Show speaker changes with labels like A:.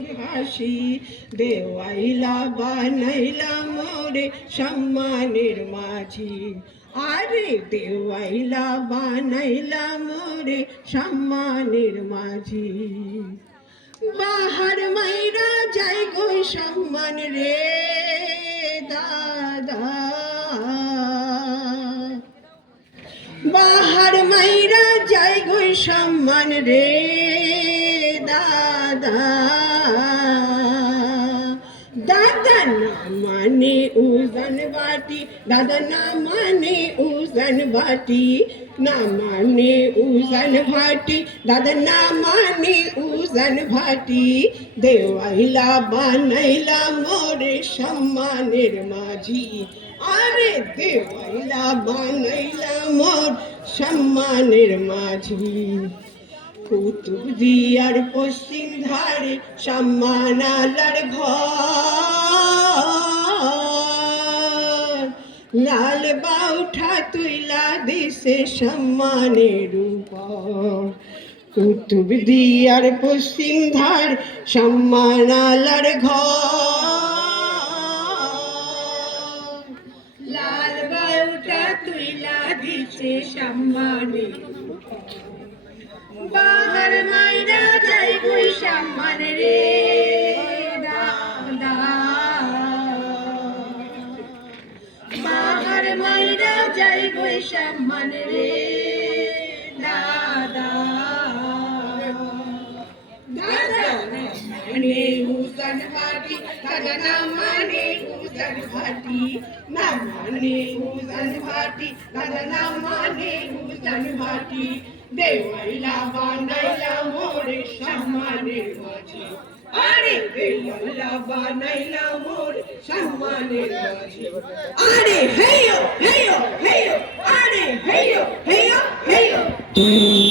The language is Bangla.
A: হাসি দেওয়াইলা বানাইলা মোরে সম্মানের মাঝি। আরে দেওয়াইলা বানাইলা মোরে সম্মানের মাঝি। বাহার মাইরা যাই গো সম্মান রে, দাদা। বাহার মাইরা যাই গো সম্মান রে, দাদা। দাদা না মানে উজন বাটি, দাদা না মানে উজন বাটি না মানে উজন ভাটি দাদা না মানে উজন ভাটি দেওয়াইলা বানাইলা মোরে সম্মানের মাঝি। আরে দেওয়াইলা বানাইলা মোর সম্মানের মাঝি। কুতুব দিয়ার পশ্চিম ধারে সম্মানালার ঘর। লাল বাউঠা তুইলা দিছে সম্মানের উপর। কুতুব দিয়ার পশ্চিম ধার সম্মানালার ঘর। লাল বাউটা তুইলা সম্মানের বাহার মাইরা যাই বই সম্মান রে মাইরা যাই বই সম্মান রে ভাটি দাদা না মানে হুসন ভাটি না মানে হুসন ভাটি দাদা না মানে হুসন ভাটি দেওয়াইলা বানাইলা মোরে সম্মানের মাঝে। আরে দেওয়াইলা বানাইলা মোরে সম্মানের মাঝে। আরে হেয়ো হেয়ো হেয়ো, আরে হেয়ো হেয়ো হেয়ো।